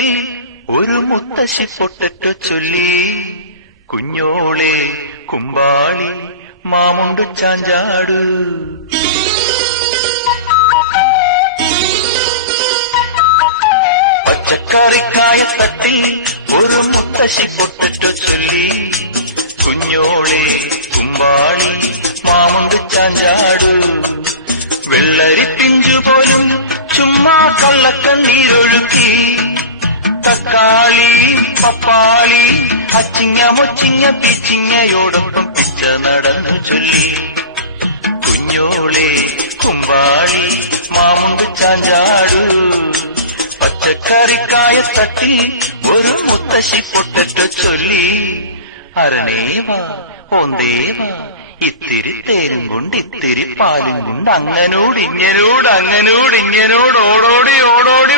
തട്ടിൽ ഒരു മുത്തശ്ശി പൊട്ടറ്റോ ചൊല്ലി. കുഞ്ഞോളെ കുമ്പാളി മാമുണ്ടു ചാഞ്ചാടു. പച്ചക്കറിക്കായ തട്ടിൽ ഒരു മുത്തശ്ശി പൊട്ടറ്റോ ചൊല്ലി. കുഞ്ഞോളെ കുമ്പാളി മാമുണ്ടു ചാഞ്ചാടു. വെള്ളരി പിഞ്ചു പോലും ചുമ്മാ കള്ളക്കണ്ണീരൊഴുക്കി. തക്കാളി പപ്പാളി അച്ചിങ്ങ മൊച്ചിങ്ങ പിച്ചിങ്ങയോടൊപ്പം പിച്ച നടന്നു ചൊല്ലി. കുഞ്ഞോളെ കുമ്പാളി മാമുണ്ട് ചാഞ്ചാടു. പച്ചക്കറിക്കായ തട്ടി ഒരു മുത്തശ്ശി പൊട്ടറ്റോ ചൊല്ലി. അരണേവാ ഓന്തേവാ ഇത്തിരി തേരും കൊണ്ട് ഇത്തിരി പാലും കൊണ്ട് അങ്ങനോട് ഇങ്ങനോട് ഓടോടി